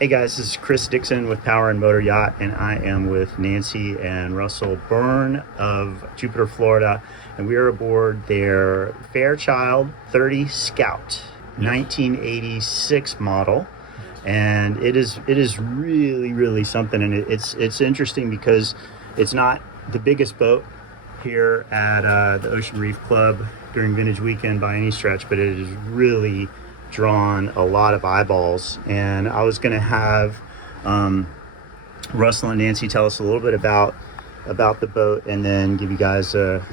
Hey guys, this is Chris Dixon with Power and Motor Yacht, and I am with Nancy and Russell Bourne of Jupiter, Florida, and we are aboard their Fairchild 30 Scout, 1986 model, and it is really something, and it's interesting because it's not the biggest boat here at the Ocean Reef Club during Vintage Weekend by any stretch, but it is really drawn a lot of eyeballs. And I was going to have Russell and Nancy tell us a little bit about the boat, and then give you guys a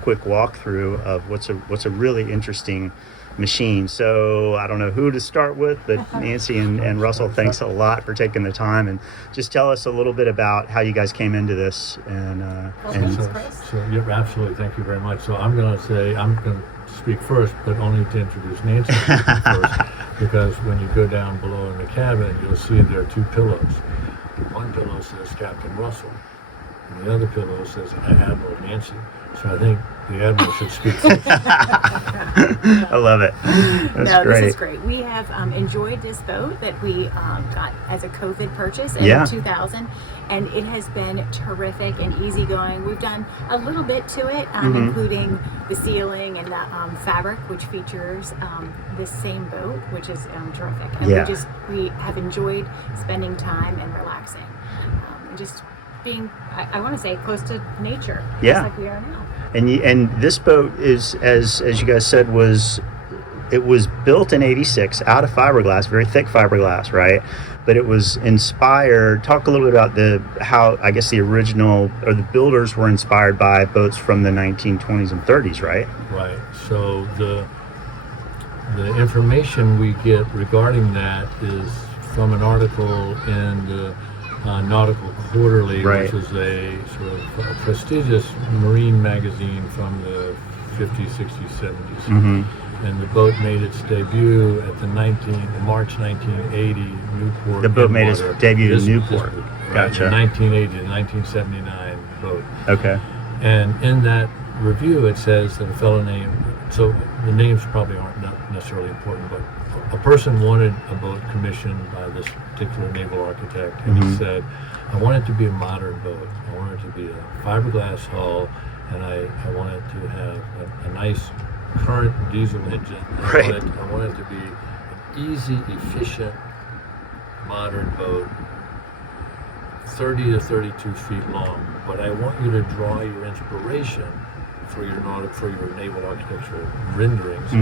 quick walkthrough of what's a really interesting machine. So I don't know who to start with, but Nancy and Russell, thanks a lot for taking the time, and just tell us a little bit about how you guys came into this. So yeah, absolutely, thank you very much. So I'm going to speak first, but only to introduce Nancy first, because when you go down below in the cabin, you'll see there are two pillows. One pillow says Captain Russell, and the other pillow says Admiral Nancy. So I think the Admiral should speak first. I love it. That's great. This is great. We have enjoyed this boat that we got as a COVID purchase in 2000, and it has been terrific and easygoing. We've done a little bit to it, including the ceiling and the fabric, which features this same boat, which is terrific. And we have enjoyed spending time and relaxing, and just being, I want to say, close to nature, just like we are now. And this boat is, as you guys said, it was built in '86 out of fiberglass, very thick fiberglass, right? But it was inspired. Talk a little bit about how I guess the original or the builders were inspired by boats from the 1920s and 30s, right? Right. So the information we get regarding that is from an article in the Nautical Quarterly, right, which is a sort of a prestigious marine magazine from the 50s, 60s, 70s. And the boat made its debut at the March 1980 Newport. The boat made its debut in Newport. Gotcha. The 1980 to 1979 boat. Okay. And in that review, it says that a fellow named, so the names probably aren't not necessarily important, but a person wanted a boat commissioned by this particular naval architect, and he said, I want it to be a modern boat. I want it to be a fiberglass hull, and I want it to have a nice current diesel engine. Right. I want it to be an easy, efficient, modern boat, 30 to 32 feet long. But I want you to draw your inspiration for your naval architectural renderings.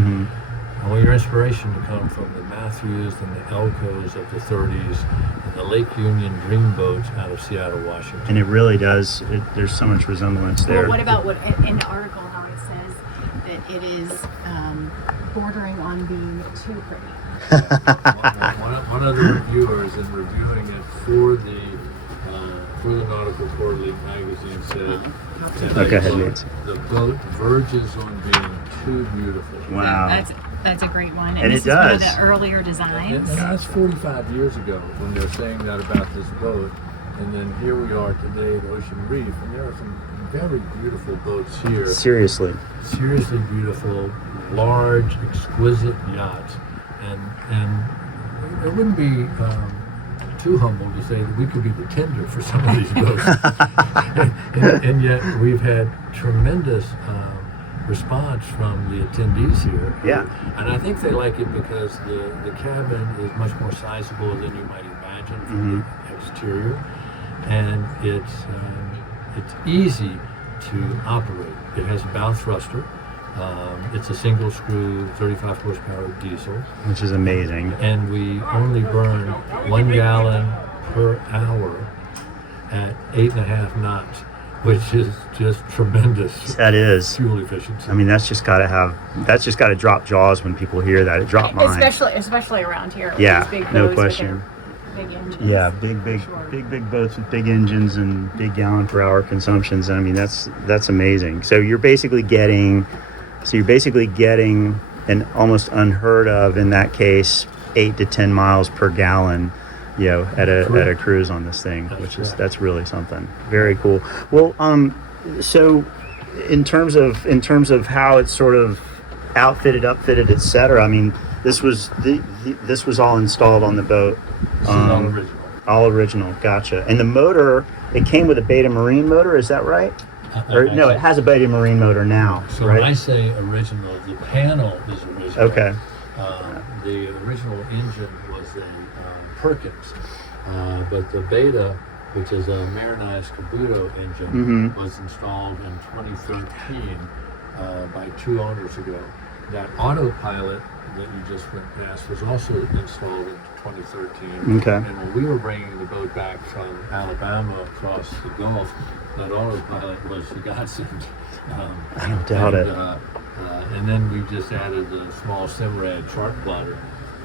I want your inspiration to come from the Matthews and the Elcos of the 30s and the Lake Union dream boats out of Seattle, Washington. And it really does. There's so much resemblance there. Well, what about in the article how it says that it is bordering on being too pretty? One of the reviewers in reviewing it for the Nautical Quarterly magazine said the boat verges on being too beautiful. Wow. That's a great one. And this it does. is one of the earlier designs. And that's 45 years ago when they're saying that about this boat. And then here we are today at Ocean Reef, and there are some very beautiful boats here. Seriously Beautiful, large, exquisite yachts. And it wouldn't be too humble to say that we could be the tender for some of these boats. and yet we've had tremendous response from the attendees here. Yeah. And I think they like it because the cabin is much more sizable than you might imagine from the exterior. And it's easy to operate. It has a bow thruster. It's a single screw 35 horsepower diesel. Which is amazing. And we only burn 1 gallon per hour at 8.5 knots. Which is just tremendous. That is fuel efficiency. I mean, that's just got to drop jaws when people hear that. It dropped mine. Especially around here. Yeah, these big no boats question. with their big engines. Yeah, big boats with big engines and big gallon per hour consumptions. I mean, that's amazing. So you're basically getting an almost unheard of, in that case, 8 to 10 miles per gallon. At a cruise on this thing, that's really something. Very cool. Well, so in terms of how it's sort of outfitted, upfitted, etc. I mean, this was this was all installed on the boat. This is all original. All original. Gotcha. And the motor, it came with a Beta Marine motor. Is that right? Or no, it has a Beta Marine motor now. So right? when I say original, the panel is original. Okay. The original engine was a Perkins, but the Beta, which is a Marinized Kabuto engine, was installed in 2013 by 2 owners ago. That autopilot that you just went past was also installed in 2013. Okay. And when we were bringing the boat back from Alabama across the Gulf, that autopilot was a godsend. I don't doubt it. And then we just added the small Simrad chart plotter.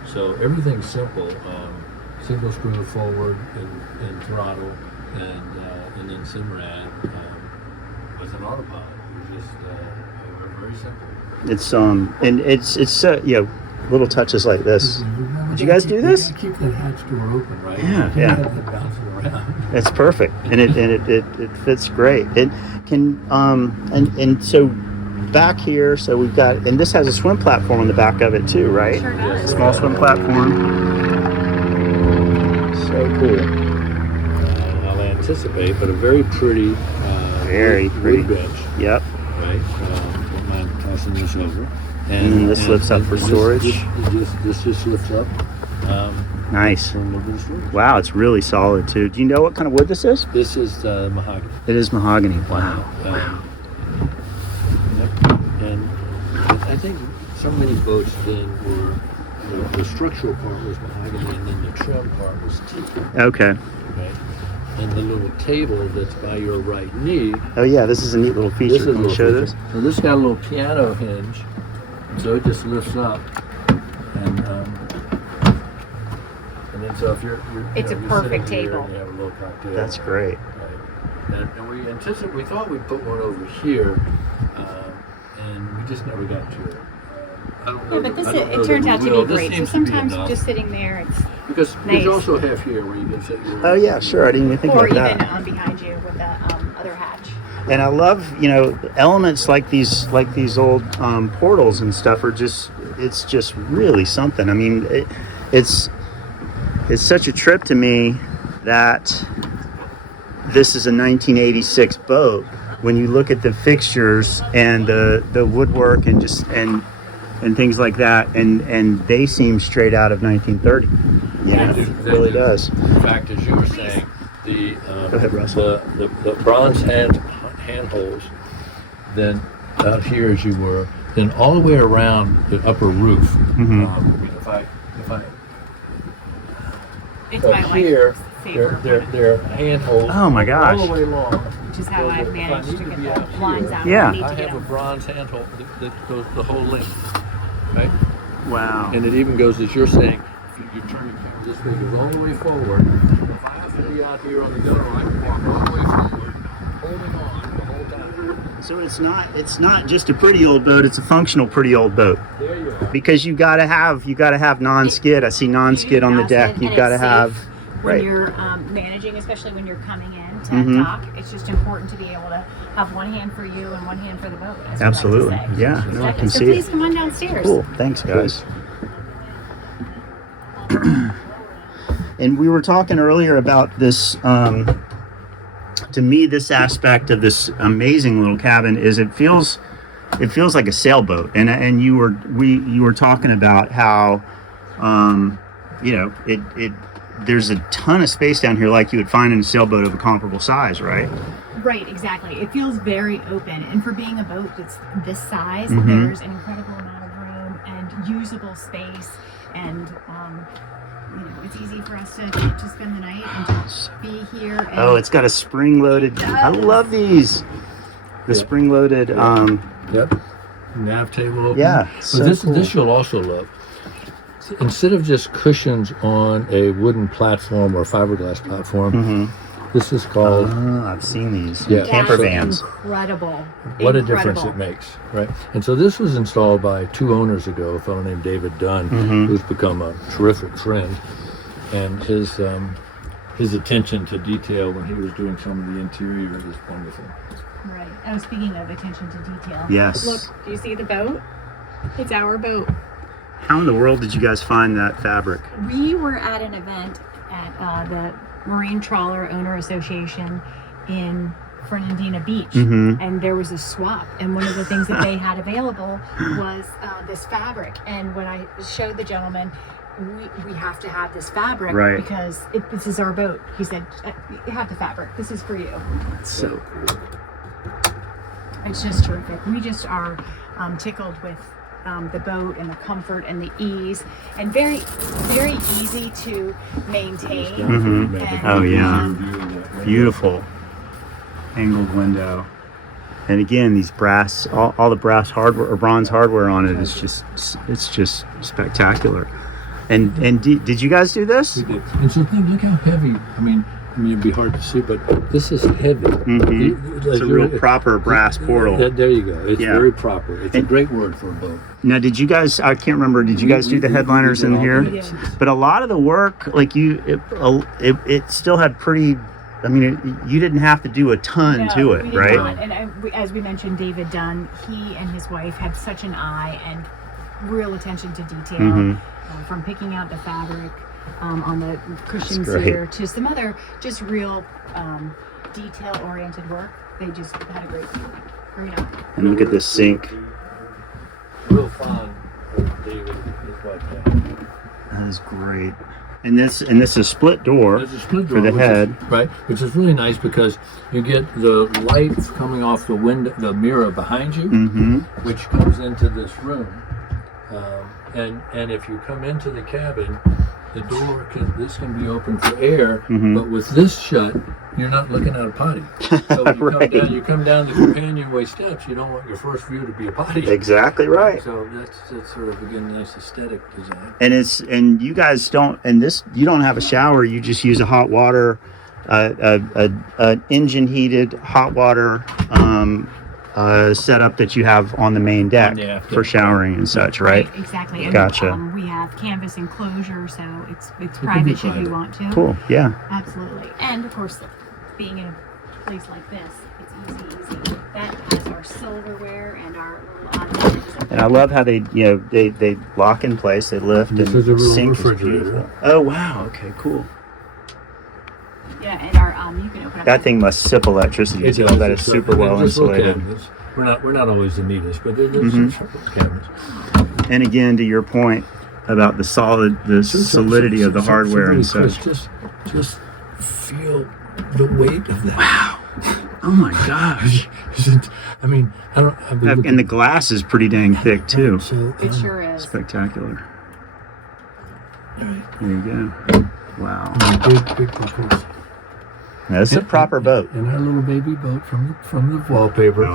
So everything's simple. Single screw forward and throttle, and then Simrad with an autopilot. It was just very simple. It's and it's little touches like this. Did you guys do this? You keep that hatch door open, right? Yeah, You yeah. have it bouncing around. It's perfect, and it fits great. It can and so back here, so we've got, and this has a swim platform on the back of it too, right? Sure does. Small swim platform. So cool. I'll anticipate, but a very pretty, Very pretty. wood bench, Yep. right? Don't mind tossing this over. And then this lifts up for storage. This just lifts up. Nice. For a little bit of storage. Wow, it's really solid too. Do you know what kind of wood this is? This is mahogany. It is mahogany. Wow. Yep. And I think so many boats then were, the structural part was mahogany, and then the trim part was teak. Okay. Right? And the little table that's by your right knee. Oh yeah, this is a neat little feature. This is a Can you little show feature. this? So this got a little piano hinge, so it just lifts up, and then so if you're It's a you're perfect sitting here table. and you have a little cocktail. That's great. Right. And we thought we'd put one over here, and we just never got to it. I don't know. Yeah, but this I don't know it turns that out we to will. be This great. So seems to be sometimes enough. just sitting there, it's Because nice. there's also half here where you can sit your. Oh yeah, sure. I didn't even think or about even that. behind you with the other hatch. And I love, elements like these old portals and stuff are just, it's just really something. I mean, it's such a trip to me that this is a 1986 boat. When you look at the fixtures and the woodwork and just and things like that, and they seem straight out of 1930. Yes. It really does. In fact, as you were saying, the Go ahead, Russell. the bronze handholds, then out here as you were, then all the way around the upper roof. If I It's up my here, wife's favorite. they're handholds. Oh my gosh. All the way along. Which is how I've managed to get the out blinds here, out. Yeah. I need I to get have a them. bronze handhold that goes the whole length, right? Wow. And it even goes, as you're saying, if you turn your camera this way, it goes all the way forward. If I have to be out here on the gunwale, I can walk all the way forward, holding on the whole time. So it's not just a pretty old boat, it's a functional pretty old boat. There you are. Because you gotta have non-skid. I see non-skid on the deck. You've got to have When right. you're managing, especially when you're coming in to Mhm. dock, it's just important to be able to have one hand for you and one hand for the boat. as we like to Absolutely. say. Yeah, no, I can so see please it. come on downstairs. Cool. Thanks, guys. And we were talking earlier about this. To me, this aspect of this amazing little cabin is it feels like a sailboat. And you were talking about how there's a ton of space down here like you would find in a sailboat of a comparable size, right? Right, exactly. It feels very open, and for being a boat that's this size, Mhm. there's an incredible amount of room and usable space, and it's easy for us to spend the night and to be here. And Oh, it's got a spring-loaded. I love these. The Yeah. spring-loaded. Yep. Nav table open. Yeah, But so this cool. you'll also love. Instead of just cushions on a wooden platform or fiberglass platform, Mhm. this is called. I've seen these. Yeah. Camper that's vans. incredible. What a Incredible. difference it makes, right? And so this was installed by 2 owners ago, a fellow named David Dunn, Mhm. who's become a terrific friend. And his attention to detail when he was doing some of the interior is wonderful. Right. Oh, speaking of attention to detail. Yes. Look, do you see the boat? It's our boat. How in the world did you guys find that fabric? We were at an event at the Marine Trawler Owner Association in Fernandina Beach, and there was a swap, and one of the things that they had available was this fabric. And when I showed the gentleman, we have to have this fabric, right, because this is our boat. He said, you have the fabric, this is for you. That's so cool. It's just terrific. We just are tickled with the boat and the comfort and the ease, and very, very easy to maintain. And, oh yeah, beautiful angled window. And again, these brass, all the brass hardware or bronze hardware on it is just spectacular. And did you guys do this? We did. And so look how heavy. I mean, it'd be hard to see, but this is heavy. It's a real proper brass portal. There you go. It's very proper. It's a great word for a boat. Now, did you guys? I can't remember. Did you guys do the headliners in here? Yes. But a lot of the work, like it still had pretty. I mean, you didn't have to do a ton to it, we did right? not. And as we mentioned, David Dunn, he and his wife had such an eye and real attention to detail, from picking out the fabric on the cushions here to some other just real detail-oriented work. They just had a great eye. And look at this sink. Real fun of David and his wife. That is great. And this is a split door. There's a split door for the head, right? Which is really nice because you get the light coming off the window, the mirror behind you, which comes into this room. And if you come into the cabin, the door can be open for air, but with this shut, you're not looking at a potty. So when you come down the companionway steps, you don't want your first view to be a potty. Exactly right. So that's sort of again nice aesthetic design. And you guys don't, you don't have a shower. You just use a hot water, an engine heated hot water setup that you have on the main deck for showering and such, right? Exactly. And, gotcha. We have canvas enclosure, so it's private should you want to. Cool. Yeah. Absolutely. And of course, being in a place like this, it's easy. That has our silverware and our little objects. And I love how they lock in place, they lift, this and is a real sink refrigerator. is beautiful. Oh wow. Okay. Cool. Yeah, and our you can open up That thing must sip electricity. It too. does. That is super well Just little insulated. cabinets. We're not always the neatest, but there's some cabinets. And again, to your point about the solidity of the hardware and such. Just feel the weight of that. Wow. Oh my gosh. I mean, And the glass is pretty dang thick too. So, it sure is. Spectacular. All right. There you go. Wow. Big buckles. That's a proper boat. And our little baby boat from the wallpaper.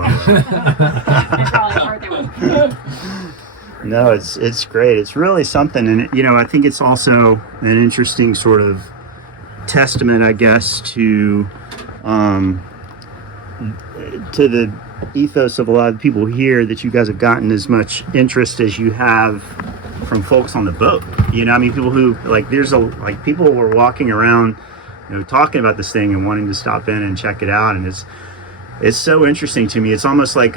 No, it's great. It's really something, and I think it's also an interesting sort of testament, I guess, to the ethos of a lot of the people here, that you guys have gotten as much interest as you have from folks on the boat. People who people who were walking around, talking about this thing and wanting to stop in and check it out, and it's so interesting to me. It's almost like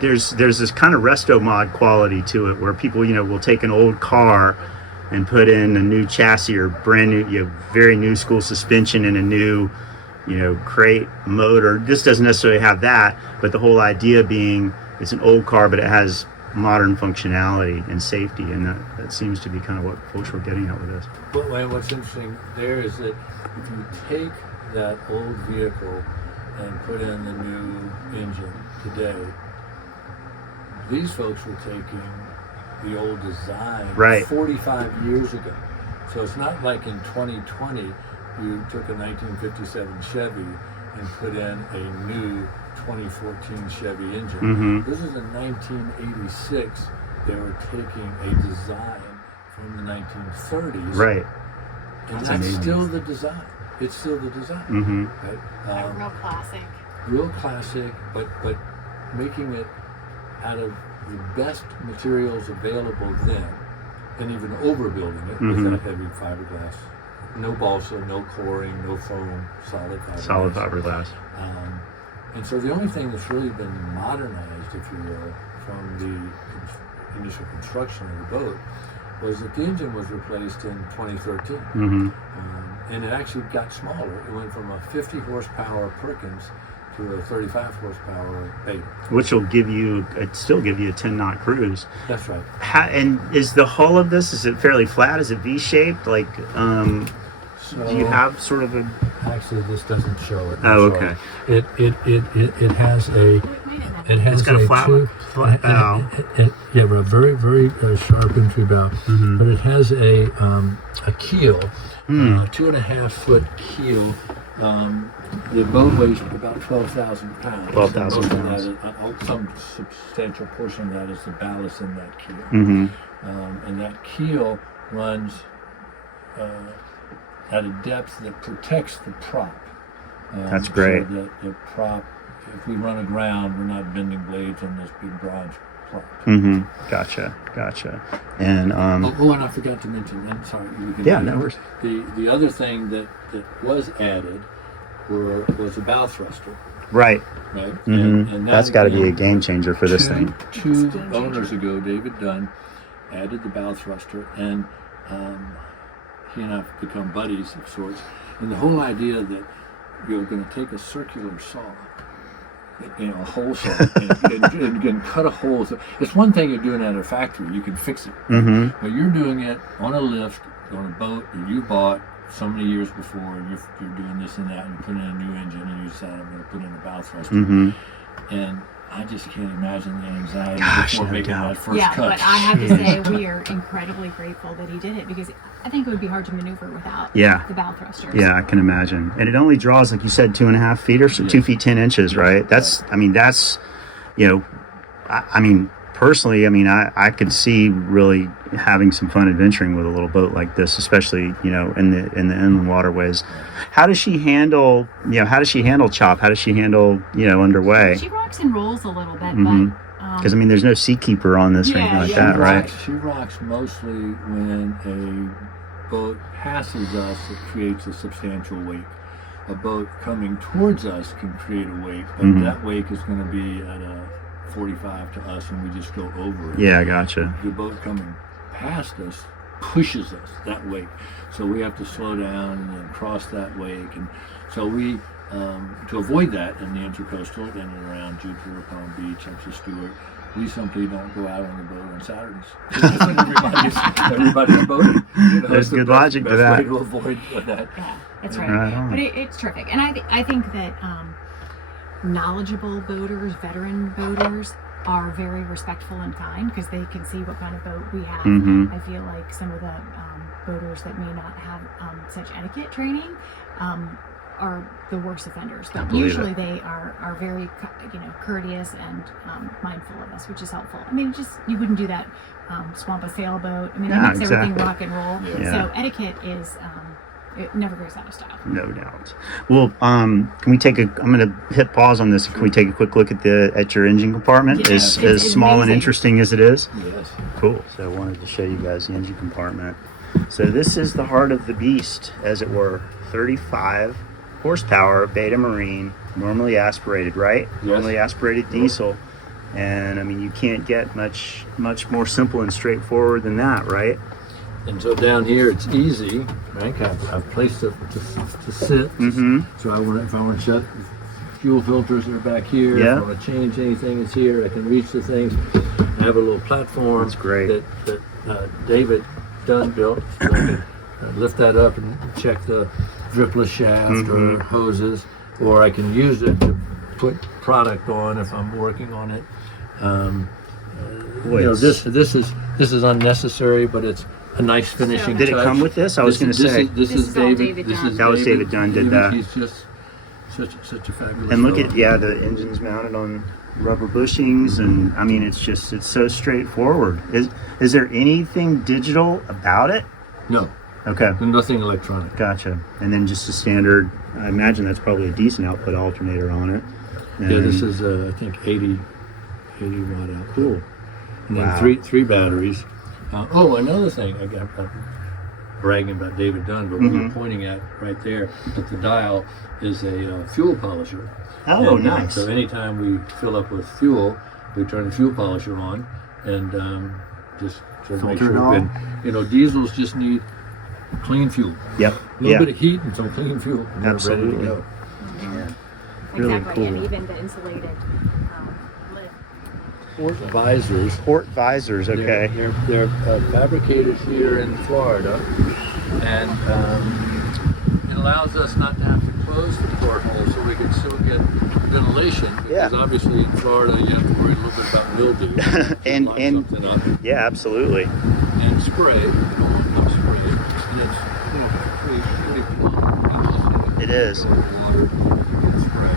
there's this kind of resto mod quality to it, where people will take an old car and put in a new chassis or brand new very new school suspension and a new crate motor. This doesn't necessarily have that, but the whole idea being it's an old car but it has modern functionality and safety, and that seems to be kind of what folks were getting at with this. But what's interesting there is that if you take that old vehicle and put in the new engine today, these folks were taking the old design 45 years ago. So it's not like in 2020 you took a 1957 Chevy and put in a new 2014 Chevy engine. This is in 1986. They were taking a design from the 1930s. Right. And that's still the design. It's still the design. Right? Real classic. Real classic, but making it out of the best materials available then, and even overbuilding it with that heavy fiberglass. No balsa, no coring, no foam, solid fiberglass. Solid fiberglass. And so the only thing that's really been modernized, if you will, from initial construction of the boat was that the engine was replaced in 2013. And it actually got smaller. It went from a 50 horsepower Perkins to a 35 horsepower Beta. Which will still give you a 10 knot cruise. That's right. And is the hull of this, is it fairly flat? Is it V-shaped? Like, do you have sort of a... Actually, this doesn't show it. Oh, okay. It has a... It has It's got a flat bow. Yeah, a very, very sharp entry bow. But it has a keel, 2.5 foot keel. The boat weighs about 12,000 pounds. 12,000 pounds. Some substantial portion of that is the ballast in that keel. And that keel runs at a depth that protects the prop. That's great. So that the prop, if we run aground, we're not bending blades on this big bronze prop. Gotcha. And and I forgot to mention. I'm sorry. No worries. The other thing that was added was a bow thruster. Right. And that's got to be a game changer for this thing. Two owners ago, David Dunn added the bow thruster, and he and I have become buddies of sorts. And the whole idea that you're going to take a circular saw, a hole saw, and cut a hole. It's one thing you're doing at a factory, you can fix it. But you're doing it on a lift, on a boat that you bought so many years before, and you're doing this and that, and you put in a new engine, and you decide I'm going to put in a bow thruster. And I just can't imagine the anxiety before making that first cut. But I have to say, we are incredibly grateful that he did it, because I think it would be hard to maneuver without the bow thrusters. Yeah, I can imagine. And it only draws, like you said, 2.5 feet or so, 2 feet 10 inches, right? That's, personally, I could see really having some fun adventuring with a little boat like this, especially, in the inland waterways. How does she handle, chop? How does she handle, underway? She rocks and rolls a little bit, but... Because, there's no seakeeper on this or anything like that, right? She rocks mostly when a boat passes us, it creates a substantial wake. A boat coming towards us can create a wake, but that wake is going to be at a 45 to us, and we just go over it. Yeah, gotcha. The boat coming past us pushes us that wake, so we have to slow down and then cross that wake. And so we, to avoid that in the intercoastal, in and around Jupiter, Palm Beach, up to Stewart, we simply don't go out on the boat on Saturdays. everybody's boating. There's good logic to that. Way to avoid that. Yeah, that's right. But it's terrific, and I think that knowledgeable boaters, veteran boaters, are very respectful and kind, because they can see what kind of boat we have. I feel like some of the boaters that may not have such etiquette training are the worst offenders, but usually they are very courteous and mindful of us, which is helpful. You wouldn't do that swamp a sailboat. It makes everything rock and roll. So etiquette is it never goes out of style. No doubt. Well, can we take I'm going to hit pause on this. Can we take a quick look at your engine compartment? Yes. As small and interesting as it is? Yes. Cool. So I wanted to show you guys the engine compartment. So this is the heart of the beast, as it were. 35 horsepower Beta Marine, normally aspirated, right? Yes. Normally aspirated diesel. And you can't get much more simple and straightforward than that, right? And so down here it's easy, right? I've placed it to sit. So if I want to shut fuel filters that are back here, if I want to change anything that's here, I can reach the things. I have a little platform. That's great. that David Dunn built. So I can lift that up and check the dripless shaft or hoses, or I can use it to put product on if I'm working on it. This is unnecessary, but it's a nice finishing touch. Did it come with this? I was going to say. This is David Dunn. That was David Dunn did that. He's just such a fabulous And look fellow. at, the engine's mounted on rubber bushings, and it's so straightforward. Is there anything digital about it? No. Okay. Nothing electronic. Gotcha. And then just a standard, I imagine that's probably a decent output alternator on it. And this is I think 80 watt output. Cool. And then three batteries. Another thing, I'm bragging about David Dunn, but what you're pointing at right there at the dial is a fuel polisher. Oh, nice. So anytime we fill up with fuel, we turn the fuel polisher on, and just to make Filter it all. sure. And you know, diesels just need clean fuel, Yep. a little bit of heat and some clean fuel. And they're Absolutely. ready to go. Really Exactly, and cool. even the insulated lid. Port visors. Port visors. Okay. They're fabricated here in Florida, and it allows us not to have to close the porthole, so we can still get ventilation. Yeah. Because obviously in Florida you have to worry a little bit about mildew. And- Lock and- something up Yeah, absolutely. and spray. You don't want to spray it, and it's pretty plumb. It is. Water and spray.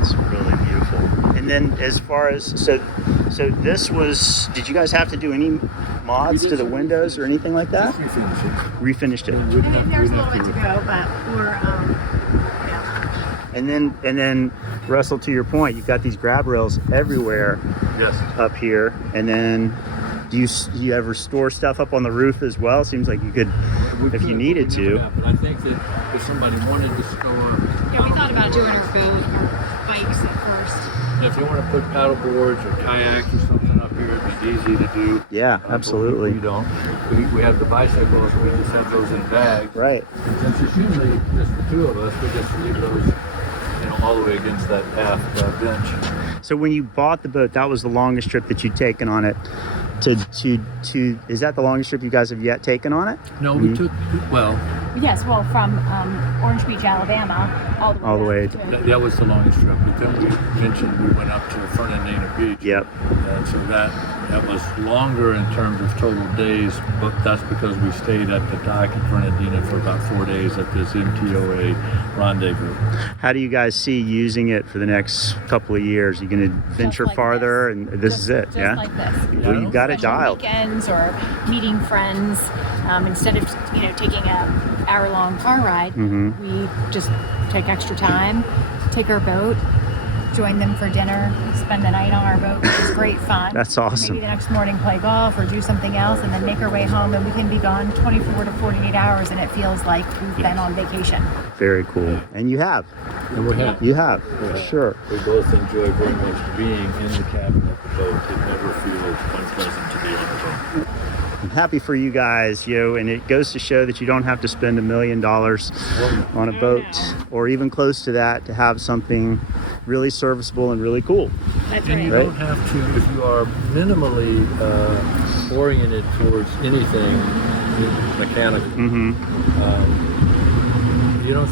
It's really beautiful. And then as far as so this was, did you guys have to do any mods We to did the some windows or anything like that? Just refinish it. Refinished it. And then there's a little bit to go, but we're, yeah. And then Russell, to your point, you've got these grab rails everywhere Yes. up here. And then do you ever store stuff up on the roof as well? Seems like you could, if you needed to. Yeah, but I think that if somebody wanted to store, Yeah, we thought about doing our boat, our bikes at first. if you want to put paddle boards or kayaks or something up here, it'd be easy to do. Yeah, But absolutely. We don't. We have the bicycles, we just have those in bags. Right. And since it's usually just the two of us, we just leave those, you know, all the way against that aft bench. So when you bought the boat, that was the longest trip that you'd taken on it. To is that the longest trip you guys have yet taken on it? No, we took, well, Yes, well, from Orange Beach, Alabama, all the way up to that was the longest trip. But then we mentioned we went up to Fernandina Beach. Yep. And so that was longer in terms of total days, but that's because we stayed at the dock in Fernandina for about 4 days at this MTOA rendezvous. How do you guys see using it for the next couple of years? You going to venture like farther, and this is it? Just Yeah. like this. Well, you got it Special dialed. Weekends or meeting friends, instead of taking a hour-long car ride, Mhm. we just take extra time, take our boat, join them for dinner, spend the night on our boat, which is great fun. That's awesome. Maybe the next morning play golf or do something else, and then make our way home, and we can be gone 24 to 48 hours, and it feels like we've been on vacation. Very cool. And you have. And we have. You have. Yeah. For sure. We both enjoy very much being in the cabin of the boat. It never feels unpleasant to be on the boat. I'm happy for you guys, and it goes to show that you don't have to spend $1 million on a boat or even close to that to have something really serviceable and really cool. That's And you right. don't have to, if you are minimally oriented towards anything mechanical, Mm-hmm. you don't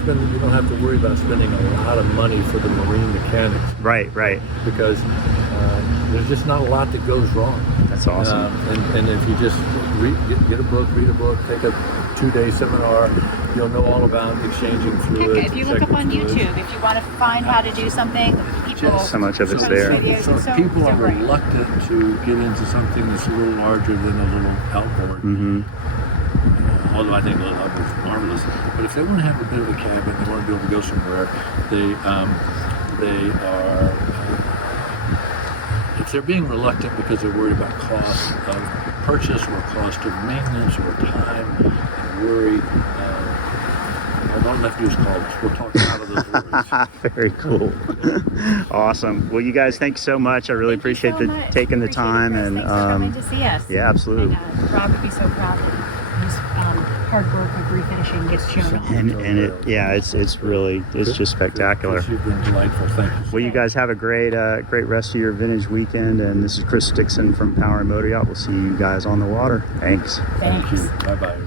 have to worry about spending a lot of money for the marine mechanics Right, right. because there's just not a lot that goes wrong. That's awesome. And if you just get a book, read a book, take a 2-day seminar, you'll know all about exchanging fluids. If you look up on checking fluids. YouTube, if you want to find how to do something, people. So much of it's post there. videos. So It's so- people so are great. reluctant to get into something that's a little larger than a little outboard. Mm-hmm. Although I think a little outboard is marvelous. But if they want to have a bit of a cabin, they want to be able to go somewhere, they are. If they're being reluctant because they're worried about cost of purchase or cost of maintenance or time and worry, all I'm have to do is call us. We'll talk out of those worries. Very cool. Awesome. Well, you guys, thanks so much. I really Thank you appreciate so much. taking the Appreciate it, time. Chris. And Thanks for coming to see us. yeah, absolutely. And, Rob would be so proud that his hard work with refinishing gets shown off. And it's really just spectacular. Chris, you've been delightful. Thank you. Well, you guys have a great rest of your vintage weekend. And this is Chris Dixon from Power and Motor Yacht. We'll see you guys on the water. Thanks. Thanks. Bye bye.